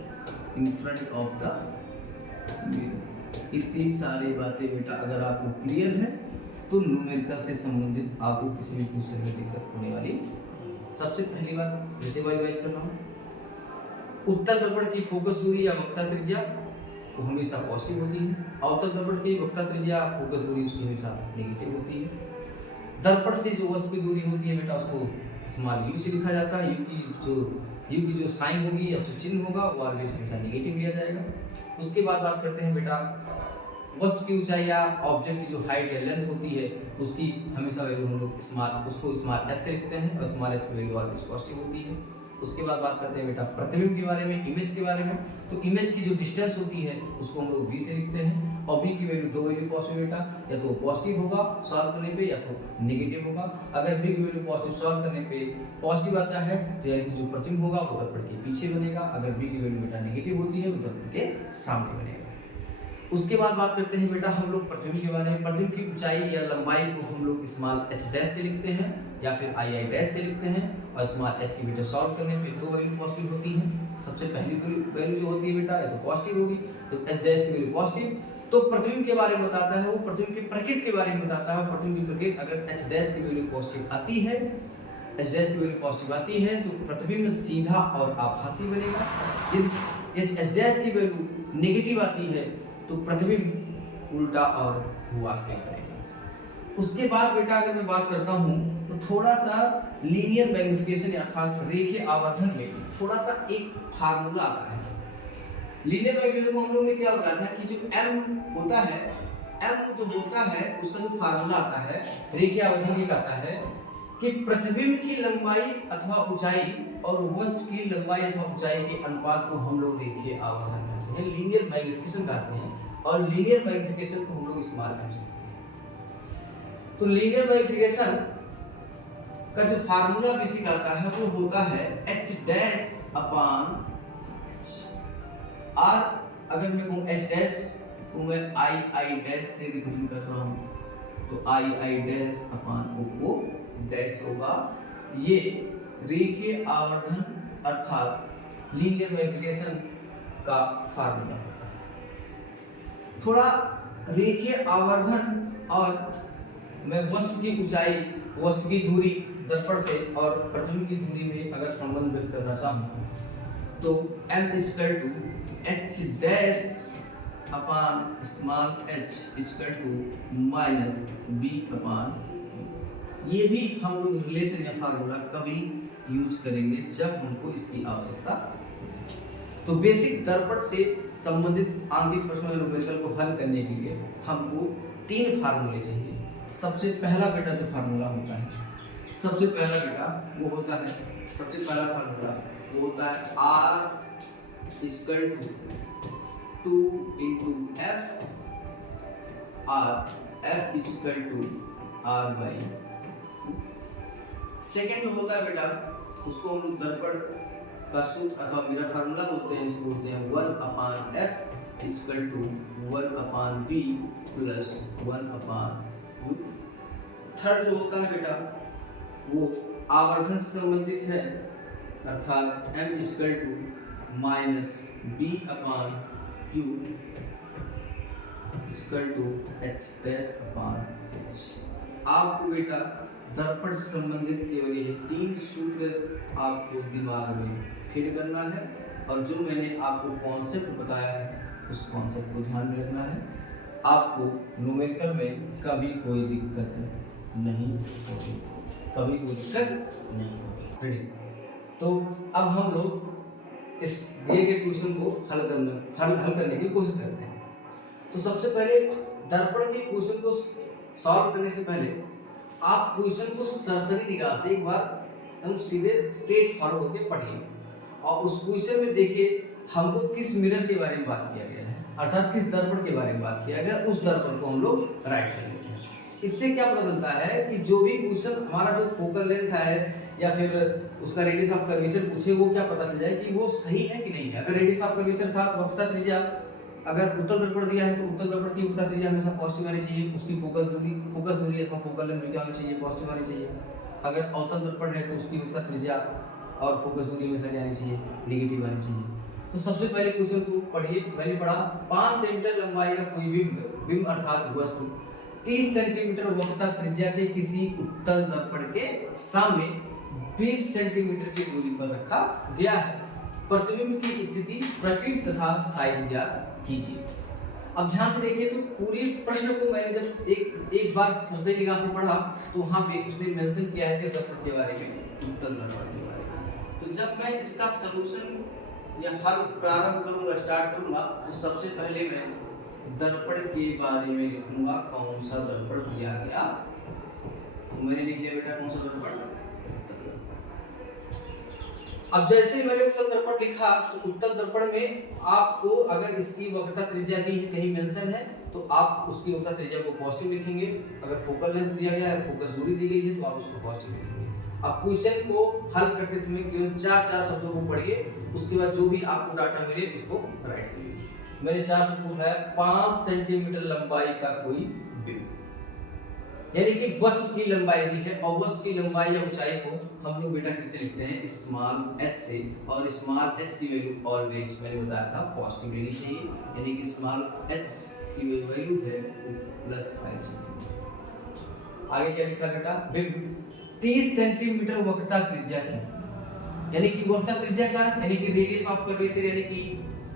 in front of the mirror. इतनी सारी बातें बेटा अगर आपको क्लियर है तो न्यूमेरिकल से संबंधित आपको किसी भी क्वेश्चन में दिक्कत होने वाली। सबसे पहली बात जैसे वाइज कर रहा हूँ, उत्तल दर्पण की फोकस दूरी या वक्रता त्रिज्या वो हमेशा पॉजिटिव होती है, अवतल दर्पण की वक्रता त्रिज्या फोकस दूरी उसकी हमेशा नेगेटिव होती है। दर्पण से जो वस्तु की दूरी होती है बेटा उसको स्मॉल यू से लिखा जाता है। यू की जो साइन होगी या जो चिन्ह होगा वो ऑलवेज हमेशा नेगेटिव लिया जाएगा। उसके बाद बात करते हैं बेटा वस्तु की ऊंचाई या ऑब्जेक्ट की जो हाइट या लेंथ होती है उसकी हमेशा वैल्यू हम लोग स्मॉल एस से लिखते हैं और स्मॉल एस की वैल्यू ऑलवेज पॉजिटिव होती है। उसके बाद बात करते हैं बेटा प्रतिबिंब के बारे में, इमेज के बारे में। तो इमेज की जो डिस्टेंस होती है उसको हम लोग v से लिखते हैं और v की वैल्यू दो वैल्यू पॉजिटिव बेटा, या तो पॉजिटिव होगा सॉल्व करने पे या तो नेगेटिव होगा। अगर v की वैल्यू पॉजिटिव सॉल्व करने पे पॉजिटिव आता है तो यानी कि जो प्रतिबिंब होगा वो दर्पण के पीछे बनेगा। अगर v की वैल्यू बेटा नेगेटिव होती है वो दर्पण के सामने बनेगा। उसके बाद बात करते हैं बेटा हम लोग प्रतिबिंब के बारे में। प्रतिबिंब की ऊंचाई या लंबाई को हम लोग स्मॉल h डैश से लिखते हैं या फिर i डैश से लिखते हैं और स्मॉल s की बेटा सॉल्व करने पे दो वैल्यू पॉजिटिव होती है। सबसे पहली वैल्यू जो होती है बेटा या तो पॉजिटिव होगी तो s डैश की वैल्यू पॉजिटिव। तो प्रतिबिंब के बारे में बताता है, वो प्रतिबिंब की प्रकृति के बारे में बताता है। प्रतिबिंब की प्रकृति अगर h डैश की वैल्यू पॉजिटिव आती है, h डैश की वैल्यू पॉजिटिव आती है तो प्रतिबिंब सीधा और आभासी बनेगा। यदि h डैश की वैल्यू नेगेटिव आती है तो प्रतिबिंब उल्टा और वास्तविक बनेगा। उसके बाद बेटा अगर मैं बात करता हूं तो थोड़ा सा लीनियर मैग्निफिकेशन अर्थात रेखीय आवर्धन में थोड़ा सा एक फार्मूला आता है। लीनियर मैग्निफिकेशन में हम लोगों ने क्या बताया था कि जो m होता है, m जो होता है उसका जो फार्मूला आता है रेखीय आवर्धन ये कहता है कि प्रतिबिंब की लंबाई अथवा ऊंचाई और वस्तु की लंबाई अथवा ऊंचाई के अनुपात को हम लोग रेखीय आवर्धन कहते हैं, लीनियर मैग्निफिकेशन कहते हैं। और लीनियर मैग्निफिकेशन को हम लोग स्मॉल m से लिखते हैं। तो लीनियर मैग्निफिकेशन का जो फार्मूला बेसिक आता है वो होता है h डैश अपॉन h। और अगर मैं कहूँ h डैश को मैं i डैश से रिप्रेजेंट कर रहा हूँ तो i dash upon o dash होगा। ये रेखीय आवर्धन अर्थात लीनियर मैग्निफिकेशन का फार्मूला होता है। थोड़ा रेखीय आवर्धन और मैं वस्तु की ऊंचाई, वस्तु की दूरी दर्पण से और प्रतिबिंब की दूरी में अगर संबंध व्यक्त करना चाहूँ तो m equal to h dash upon small h equal to minus b upon. ये भी हम लोग रिलेशन या फार्मूला कभी यूज करेंगे जब हमको इसकी आवश्यकता। तो बेसिक दर्पण से संबंधित आंतरिक प्रश्नों न्यूमेरिकल को हल करने के लिए हमको तीन फार्मूले चाहिए। सबसे पहला बेटा जो फार्मूला होता है, सबसे पहला फार्मूला वो होता है r equal to 2 into f r f equal to r by. Second होता है बेटा उसको हम लोग दर्पण का सूत्र अथवा मिरर फार्मूला बोलते हैं, इसको बोलते हैं 1/f equal to 1/v plus 1/u। Third जो होता है बेटा वो आवर्धन से संबंधित है अर्थात m equal to minus b/u equal to h dash upon h। आपको बेटा दर्पण से संबंधित केवल ये तीन सूत्र आपको दिमाग में फिट करना है और जो मैंने आपको कॉन्सेप्ट बताया है उस कॉन्सेप्ट को ध्यान में रखना है। आपको न्यूमेरिकल में कभी कोई दिक्कत नहीं होगी, कभी कोई दिक्कत नहीं होगी। तो अब हम लोग इस दिए गए क्वेश्चन को हल करने की कोशिश करते हैं। तो सबसे पहले दर्पण के क्वेश्चन को सॉल्व करने से पहले आप क्वेश्चन को सरसरी निगाह से एक बार एकदम सीधे स्ट्रेट फॉरवर्ड होकर पढ़िए और उस क्वेश्चन में देखिए हमको किस मिरर के बारे में बात किया गया है अर्थात किस दर्पण के बारे में बात किया गया, उस दर्पण को हम लोग राइट करेंगे। इससे क्या पता चलता है कि जो भी क्वेश्चन हमारा जो फोकल लेंथ है या फिर उसका रेडियस ऑफ कर्वेचर पूछे वो क्या पता चल जाए कि वो सही है कि नहीं है। अगर रेडियस ऑफ कर्वेचर था तो वक्रता त्रिज्या अगर उत्तल दर्पण दिया है तो उत्तल दर्पण की वक्रता त्रिज्या हमेशा पॉजिटिव आनी चाहिए, उसकी फोकस दूरी अथवा फोकल लेंथ क्या होनी चाहिए, पॉजिटिव आनी चाहिए। अगर अवतल दर्पण है तो उसकी वक्रता त्रिज्या और फोकस दूरी हमेशा क्या आनी चाहिए, नेगेटिव आनी चाहिए। तो सबसे पहले क्वेश्चन को पढ़िए। मैंने पढ़ा 5 सेंटीमीटर लंबाई का कोई बिंब अर्थात वस्तु 30 सेंटीमीटर वक्रता त्रिज्या के किसी उत्तल दर्पण के सामने 20 सेंटीमीटर की दूरी पर रखा गया है। प्रतिबिंब की स्थिति, प्रकृति तथा साइज ज्ञात कीजिए। अब ध्यान से देखिए तो पूरी प्रश्न को मैंने जब एक बार संशय निगाह से पढ़ा तो वहां पे उसने मेंशन किया है किस दर्पण के बारे में, उत्तल दर्पण के बारे में। तो जब मैं इसका सलूशन या हल प्रारंभ करूंगा, स्टार्ट करूंगा, तो सबसे पहले मैं दर्पण के बारे में लिखूंगा कौन सा दर्पण दिया गया। मैंने लिख लिया बेटा कौन सा दर्पण। अब जैसे मैंने उत्तल दर्पण लिखा तो उत्तल दर्पण में आपको अगर इसकी वक्रता त्रिज्या दी है, कहीं मेंशन है, तो आप उसकी वक्रता त्रिज्या को पॉजिटिव लिखेंगे। अगर फोकल लेंथ दिया गया है, फोकस दूरी दी गई है, तो आप उसको पॉजिटिव लिखेंगे। अब क्वेश्चन को हल करते समय केवल चार शब्दों को पढ़िए, उसके बाद जो भी आपको डाटा मिले उसको राइट करिए। मैंने 4 शब्द है 5 सेंटीमीटर लंबाई का कोई बिंब, यानी कि वस्तु की लंबाई भी है, और वस्तु की लंबाई या ऊंचाई को हम लोग बेटा किससे लिखते हैं, स्मॉल h से, और स्मॉल h की वैल्यू ऑलवेज मैंने बताया था पॉजिटिव लेनी चाहिए, यानी कि स्मॉल h की वैल्यू है +5 सेंटीमीटर। आगे क्या लिखा बेटा, बिंब 30 सेंटीमीटर वक्रता त्रिज्या की, यानी कि वक्रता त्रिज्या का यानी कि रेडियस ऑफ कर्वेचर, यानी कि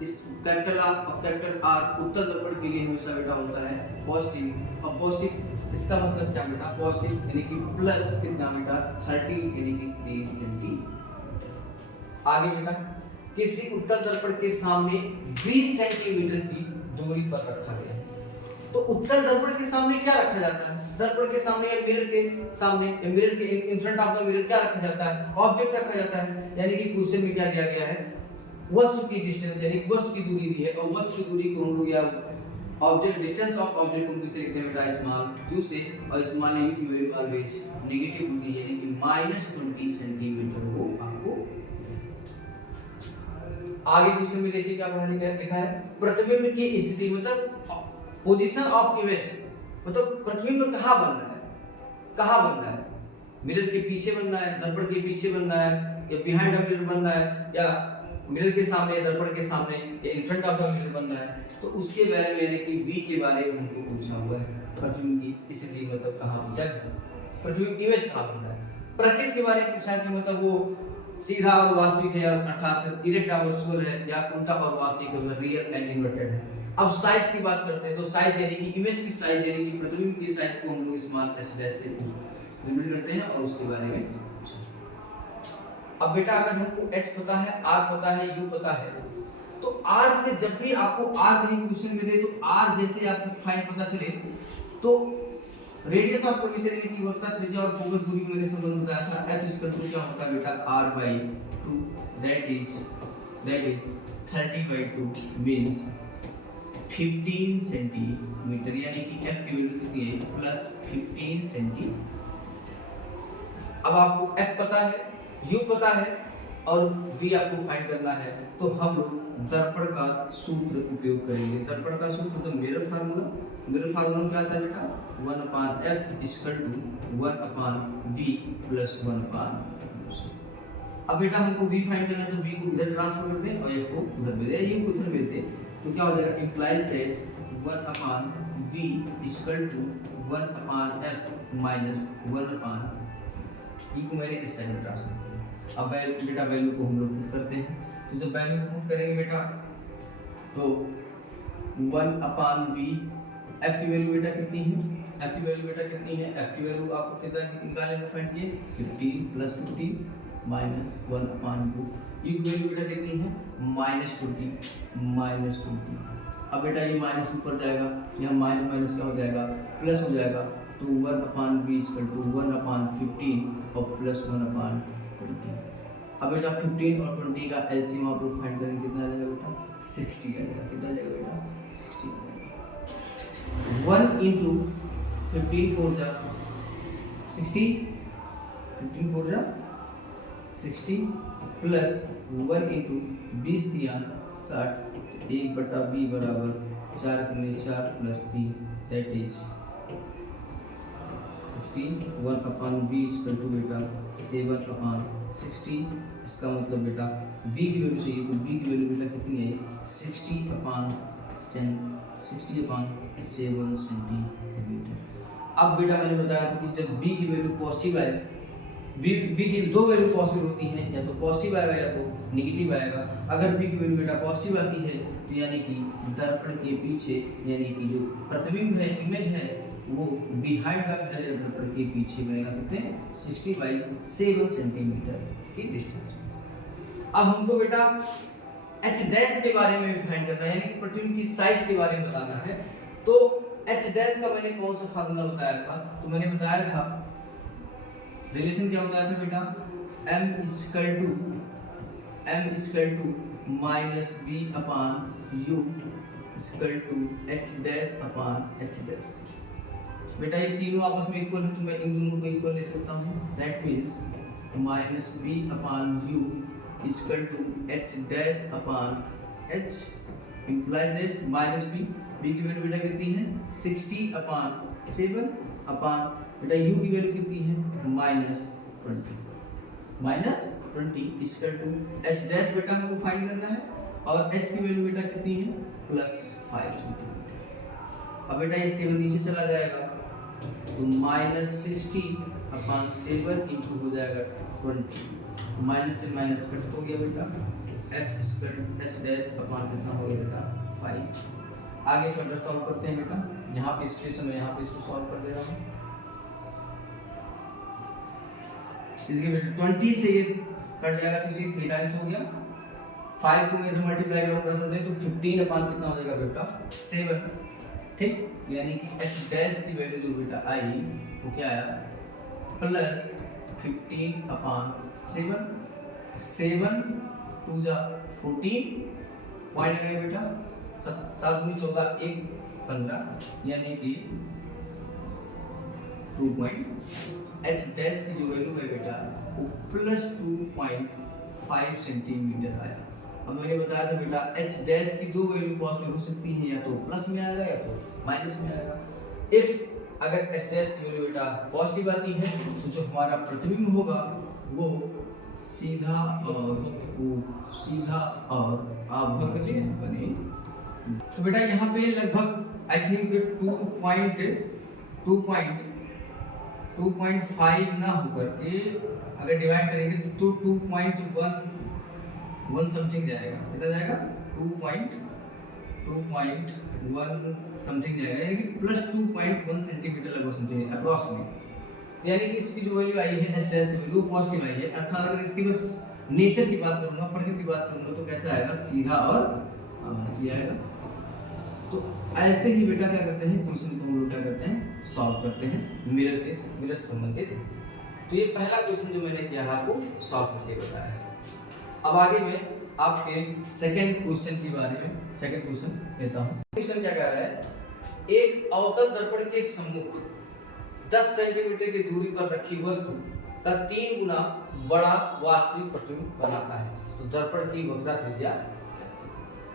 इस कैपिटल R और कैपिटल R उत्तल दर्पण के लिए हमेशा बेटा होता है पॉजिटिव, और पॉजिटिव इसका मतलब क्या बेटा, पॉजिटिव यानी कि प्लस कितना बेटा 30 यानी कि 30 सेंटीमीटर। आगे बेटा किसी उत्तल दर्पण के सामने 20 सेंटीमीटर की दूरी पर रखा गया है। तो उत्तल दर्पण के सामने क्या रखा जाता है, दर्पण के सामने या मिरर के सामने, मिरर के in front of the mirror क्या रखा जाता है, ऑब्जेक्ट रखा जाता है। यानी कि क्वेश्चन में क्या दिया गया है, वस्तु की डिस्टेंस यानी वस्तु की दूरी दी है, और वस्तु की दूरी को हम लोग या ऑब्जेक्ट डिस्टेंस ऑफ ऑब्जेक्ट को किससे लिखते हैं बेटा, स्मॉल u से, और स्मॉल u की वैल्यू ऑलवेज नेगेटिव होती है, यानी कि -20 सेंटीमीटर को आपको। आगे क्वेश्चन में देखिए क्या पढ़ाने का लिखा है, प्रतिबिंब की स्थिति मतलब पोजीशन ऑफ इमेज, मतलब प्रतिबिंब कहां बन रहा है, कहां बन रहा है, मिरर के पीछे बन रहा है, दर्पण के पीछे बन रहा है, या बिहाइंड द मिरर बन रहा है, या मिरर के सामने, दर्पण के सामने, या in front of the mirror बन रहा है। तो उसके बारे में यानी कि v के बारे में हमको पूछा हुआ है, प्रतिबिंब की स्थिति मतलब कहां जगह, प्रतिबिंब इमेज कहां बन रहा है। प्रकृति के बारे में पूछा है कि मतलब वो सीधा और वास्तविक है, अर्थात डायरेक्ट और वर्चुअल है, या उल्टा और वास्तविक है, रियल एंड इन्वर्टेड है। अब साइज की बात करते हैं, तो साइज यानी कि इमेज की साइज यानी कि प्रतिबिंब की साइज को हम लोग स्मॉल s डैश से रिप्रेजेंट करते हैं, और उसके बारे में। अब बेटा अगर हमको h पता है, r पता है, u पता है, तो r से जब भी आपको r कहीं क्वेश्चन में दे, तो r जैसे आपको फाइंड पता चले, तो रेडियस ऑफ कर्वेचर यानी कि वक्रता त्रिज्या और फोकस दूरी को मैंने संबंध बताया था, f क्या होता है बेटा, r/2 that is 30/2 means 15 centimetre, यानी कि f की वैल्यू कितनी है, +15 सेंटीमीटर। अब आपको f पता है, u पता है, और v आपको फाइंड करना है, तो हम लोग दर्पण का सूत्र उपयोग करेंगे। दर्पण का सूत्र तो मिरर फार्मूला क्या आता है बेटा, 1/f = 1/v + 1/2। अब बेटा हमको v फाइंड करना है, तो v को इधर ट्रांसफर कर दें और f को उधर भेज दें, u को इधर भेज दें, तो क्या हो जाएगा, implies that 1/v = 1/f - 1/, e को मैंने इस साइड में ट्रांसफर किया। अब बेटा वैल्यू को हम लोग पुट करते हैं, तो जब वैल्यू को पुट करेंगे बेटा, तो 1/v, f की वैल्यू बेटा कितनी है, f की वैल्यू आपको कितना निकालने का फाइंड किए, 15 + 15 - 1/2, e की वैल्यू बेटा कितनी है, -20। अब बेटा ये माइनस ऊपर जाएगा, यहाँ माइनस क्या हो जाएगा, प्लस हो जाएगा, तो 1/v = 1/15 और +1/20। अब बेटा 15 और 20 का एलसीएम आप लोग फाइंड करेंगे, कितना आ जाएगा बेटा, 60 आ जाएगा। कितना आ जाएगा बेटा, 60 आ जाएगा। 1 × 15 4 जा 60, 15 4 जा 60 plus 1 × 20 3 60, 1/b = 4 × 4 + 3 that is 16। 1/v = बेटा 7/16। इसका मतलब बेटा v की वैल्यू चाहिए, तो v की वैल्यू बेटा कितनी है, 60/7 सेंटीमीटर। अब बेटा मैंने बताया था कि जब v की वैल्यू पॉजिटिव आए बी की दो वैल्यू पॉजिटिव होती हैं, या तो पॉजिटिव आएगा या तो नेगेटिव आएगा। अगर बी की वैल्यू बेटा पॉजिटिव आती है तो यानी कि दर्पण के पीछे यानी कि जो प्रतिबिंब है, इमेज है, वो बिहाइंड द मिरर या दर्पण के पीछे बनेगा कितने 60/7 सेंटीमीटर की डिस्टेंस। अब हमको बेटा h डैश के बारे में फाइंड करना है, यानी कि प्रतिबिंब की साइज के बारे में बताना है। तो h डैश का मैंने कौन सा फार्मूला बताया था? तो मैंने बताया था रिलेशन क्या बताया था बेटा, m equal to minus B upon U equal to h dash upon h dash. बेटा ये तीनों आपस में इक्वल है तो मैं इन दोनों को इक्वल ले सकता हूँ। That means minus B upon U equal to h dash upon h implies that minus B की वैल्यू बेटा कितनी है 60/7 अपॉन बेटा u की वैल्यू कितनी है -20 इक्वल टू h डैश बेटा हमको फाइंड करना है और h की वैल्यू बेटा कितनी है +5 सेंटीमीटर। अब बेटा ये 7 नीचे चला जाएगा तो -60/7 इंटू हो जाएगा 20, माइनस से माइनस कट हो गया बेटा, h डैश अपॉन कितना हो गया बेटा 5। आगे फर्दर सॉल्व करते हैं बेटा, यहाँ पे स्पेस में यहाँ पे इसको सॉल्व कर दे रहा हूँ। इसके बेटा 20 से ये कट जाएगा 60 3 टाइम्स हो गया, 5 को मैं इधर मल्टीप्लाई करूँगा तो 15 अपॉन कितना हो जाएगा बेटा 7, ठीक। यानी कि h डैश की वैल्यू जो बेटा आई वो क्या आया +15/7, 7 2 जा 14 पॉइंट आ गया बेटा 7 दूनी 14 1 15, यानी कि 2 पॉइंट h डैश की जो वैल्यू है बेटा वो +2.5 सेंटीमीटर आया। अब मैंने बताया था बेटा h डैश की दो वैल्यू पॉजिटिव हो सकती हैं, या तो प्लस में आएगा या तो माइनस में आएगा। इफ अगर h डैश की वैल्यू बेटा पॉजिटिव आती है तो जो हमारा प्रतिबिंब होगा वो सीधा और आभासी बने। तो बेटा यहाँ पे लगभग आई थिंक 2.5 ना होकर के अगर डिवाइड करेंगे तो 2.1 समथिंग जाएगा, कितना जाएगा 2.1 समथिंग जाएगा, यानी कि +2.1 सेंटीमीटर लगभग समथिंग अप्रॉक्सीमेट। यानी कि इसकी जो वैल्यू आई है h डैश की वैल्यू पॉजिटिव आई है, अर्थात अगर इसकी बस नेचर की बात करूंगा, प्रकृति की बात करूंगा तो कैसा आएगा सीधा और आभासी आएगा। तो ऐसे ही बेटा क्या करते हैं क्वेश्चन को हम लोग क्या करते हैं सॉल्व करते हैं मिरर से संबंधित। तो ये पहला क्वेश्चन जो मैंने किया है आपको सॉल्व करके बताया है। अब आगे मैं आपके सेकंड क्वेश्चन के बारे में सेकंड क्वेश्चन लेता हूँ। क्वेश्चन क्या कह रहा है, एक अवतल दर्पण के सम्मुख 10 सेंटीमीटर की दूरी पर रखी वस्तु का 3 गुना बड़ा वास्तविक प्रतिबिंब बनाता है, तो दर्पण की वक्रता त्रिज्या।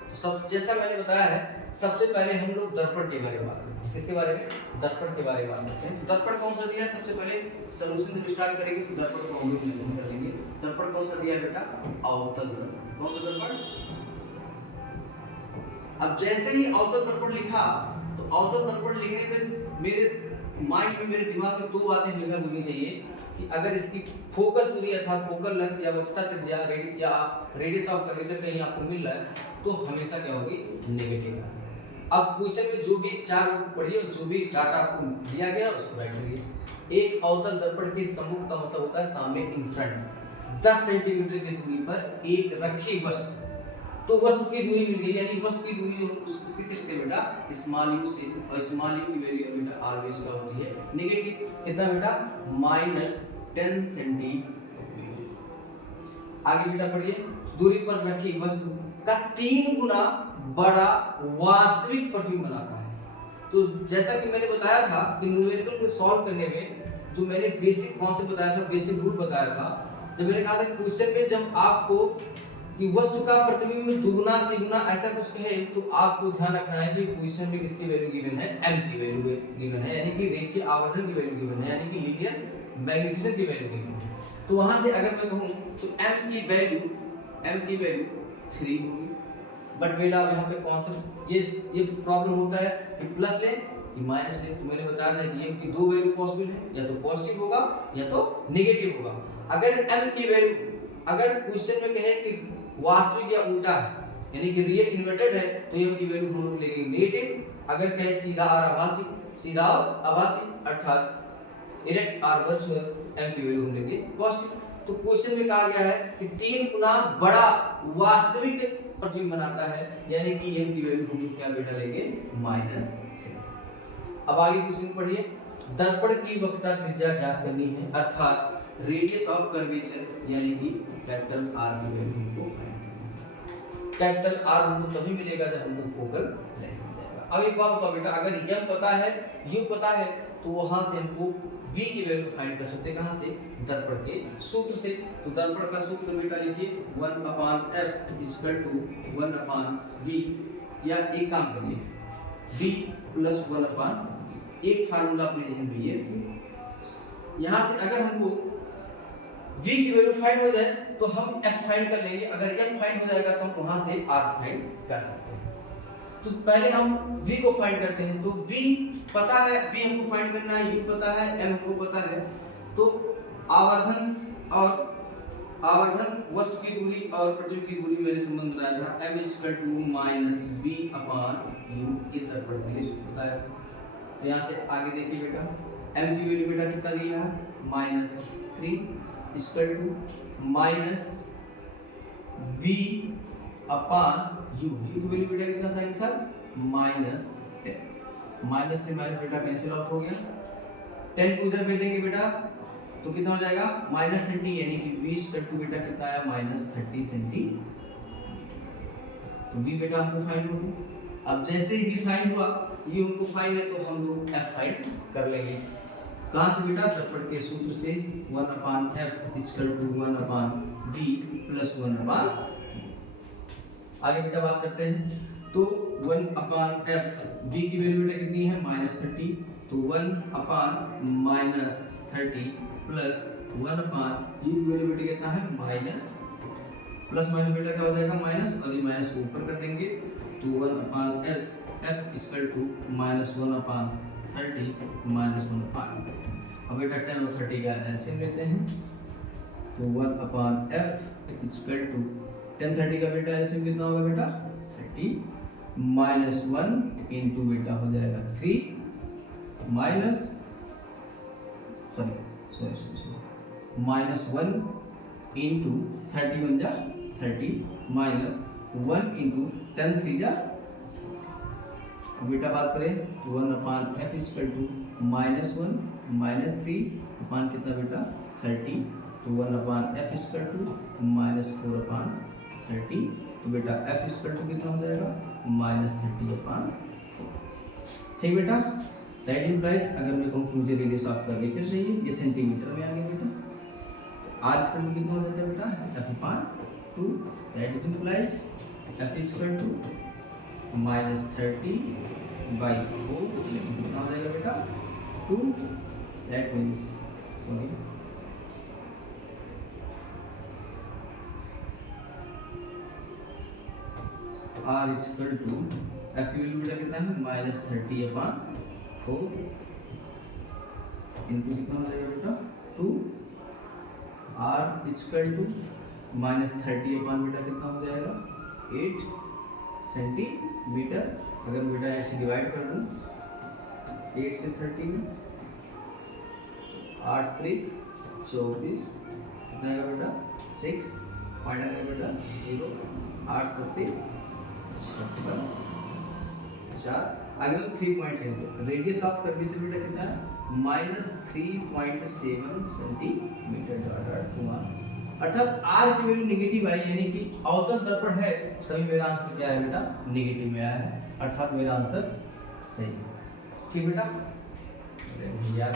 तो सब जैसा मैंने बताया है, सबसे पहले हम लोग दर्पण के बारे में बात करते हैं। किसके बारे में? दर्पण के बारे में बात करते हैं। तो दर्पण कौन सा दिया है, सबसे पहले सॉल्यूशन से स्टार्ट करेंगे तो दर्पण को हम लोग निरूपण कर लेंगे। दर्पण कौन सा दिया है बेटा? अवतल दर्पण। कौन सा दर्पण? अब जैसे ही अवतल दर्पण लिखा तो अवतल दर्पण लिखने पे मेरे माइंड में, मेरे दिमाग में दो बातें हमेशा होनी चाहिए कि अगर इसकी फोकस दूरी अर्थात फोकल लेंथ या वक्रता त्रिज्या या रेडियस ऑफ कर्वेचर कहीं आपको मिल रहा है तो हमेशा क्या होगी? नेगेटिव। अब क्वेश्चन में जो भी चार पढ़िए और जो भी डाटा आपको दिया गया उसको राइट करिए। एक अवतल दर्पण के सम्मुख का मतलब होता है सामने, इन फ्रंट। 10 सेंटीमीटर की दूरी पर एक रखी वस्तु, तो वस्तु की दूरी मिल गई, यानी वस्तु की दूरी जो किससे लिखते हैं बेटा? स्मॉल यू से, और स्मॉल यू की वैल्यू बेटा ऑलवेज क्या होती है? नेगेटिव। कितना बेटा? -10 सेंटीमीटर। आगे बेटा पढ़िए, दूरी पर रखी वस्तु का 3 गुना बड़ा वास्तविक प्रतिबिंब बनाता है। तो जैसा कि मैंने बताया था कि न्यूमेरिकल को सॉल्व करने में जो मैंने बेसिक कॉन्सेप्ट बताया था, बेसिक रूल बताया था, जब मैंने कहा था क्वेश्चन में जब आपको कि वस्तु का प्रतिबिंब दुगुना तिगुना ऐसा कुछ कहे तो आपको ध्यान रखना है कि क्वेश्चन में किसकी वैल्यू गिवन है? m की वैल्यू गिवन है, यानी कि रेखीय आवर्धन की वैल्यू गिवन है, यानी कि लीनियर मैग्नीफिकेशन की वैल्यू गिवन है। तो वहां से अगर मैं कहूं तो m की वैल्यू 3 होगी। बट बेटा अब यहाँ पे कॉन्सेप्ट ये प्रॉब्लम होता है कि प्लस ले कि माइनस नहीं, तो मैंने बताया था कि m की दो वैल्यू पॉसिबल है, या तो पॉजिटिव होगा या तो नेगेटिव होगा। अगर m की वैल्यू, अगर क्वेश्चन में कहे कि वास्तविक या उल्टा है यानी कि रियल इन्वर्टेड है, तो m की वैल्यू हम लोग लेंगे नेगेटिव। अगर कहे सीधा और आभासी, सीधा और आभासी अर्थात डायरेक्ट और वर्चुअल, m की वैल्यू हम लेंगे पॉजिटिव। तो क्वेश्चन में कहा गया है कि 3 गुना बड़ा वास्तविक प्रतिबिंब बनाता है, यानी कि m की वैल्यू हम लोग क्या बेटा लेंगे -3। अब आगे क्वेश्चन पढ़िए। दर्पण की वक्रता त्रिज्या ज्ञात करनी है, अर्थात रेडियस ऑफ कर्वेचर यानी कि कैपिटल R की वैल्यू हमको फाइंड करनी है। कैपिटल R हमको तभी मिलेगा जब हमको फोकल लेंथ मिल जाएगा। अब एक बात बताओ बेटा, अगर m पता है, u पता है, तो वहां से हमको v की वैल्यू फाइंड कर सकते हैं। कहां से? दर्पण के सूत्र से। तो दर्पण का सूत्र बेटा लिखिए 1/f = 1/v, या एक काम करिए v + 1/, एक फार्मूला अपने जहन में ये, यहां से अगर हमको v की वैल्यू फाइंड हो जाए तो हम f फाइंड कर लेंगे। अगर f फाइंड हो जाएगा तो हम वहां से r फाइंड कर सकते हैं। तो पहले हम v को फाइंड करते हैं। तो v पता है, v हमको फाइंड करना है, u पता है, m हमको पता है। तो आवर्धन वस्तु की दूरी और प्रतिबिंब की दूरी मैंने संबंध बताया था, m = v/u, ये दर्पण के लिए सूत्र बताया था। तो यहाँ से आगे देखिए बेटा, m की वैल्यू बेटा कितना दिया है? -3 = v/u, u की वैल्यू बेटा कितना साइन साहब? -10। माइनस से माइनस बेटा कैंसिल आउट हो गया, 10 को उधर भेज देंगे बेटा तो कितना हो जाएगा? -30, यानी कि v बेटा कितना आया? -30 सेंटीमीटर। तो v बेटा हमको फाइंड हो गया। अब जैसे ही v फाइंड हुआ, ये हमको फाइंड है, तो हम लोग f फाइंड कर लेंगे। कहां से बेटा? दर्पण के सूत्र से 1/f = 1/v + 1/, आगे बेटा बात करते हैं। तो 1/f, v की वैल्यू बेटा कितनी है? -30, तो 1/-30 प्लस 1/u की वैल्यू बेटा कितना है? माइनस, प्लस माइनस बेटा क्या हो जाएगा? माइनस, और ये माइनस को ऊपर कर देंगे, तो 1/s f = -1/30 -1/। अब बेटा 10 और 30 का एलसीएम लेते हैं, तो 1/f = 10 30 का बेटा एलसीएम कितना होगा बेटा? 30 -1 इंटू बेटा हो जाएगा 3 माइनस -1 इंटू 30 बन जा 30 माइनस 1 इंटू 10 3 जा। बेटा बात करें तो 1/f = -1 - 3 कितना बेटा? 30, तो 1/f = -4/30, तो बेटा f कितना हो जाएगा? -30/4। ठीक बेटा, दैट इम्प्लाइज, अगर मैं कहूँ कि मुझे रेडियस ऑफ कर्वेचर चाहिए, ये सेंटीमीटर में आ गया बेटा, तो r कितना हो जाता है बेटा? f/2, that is implies f = -30/4, कितना हो जाएगा बेटा? 2, that means sorry r = f की वैल्यू बेटा कितना है? -30/4 इंटू कितना हो जाएगा बेटा? 2, r = -30/, बेटा कितना हो जाएगा? 8 सेंटीमीटर। अगर बेटा ऐसे डिवाइड कर दूं 8 से 30 में, 8 3 24, कितना आएगा बेटा? 6 पॉइंट आएगा बेटा 0, 8 7 56 4, आगे 3.7। रेडियस ऑफ कर्वेचर बेटा कितना है? -3.7 सेंटीमीटर। अर्थात r की वैल्यू नेगेटिव आई, यानी कि अवतल दर्पण है, तभी मेरा आंसर क्या है बेटा? नेगेटिव में आया है, अर्थात मेरा आंसर सही है। ठीक बेटा, याद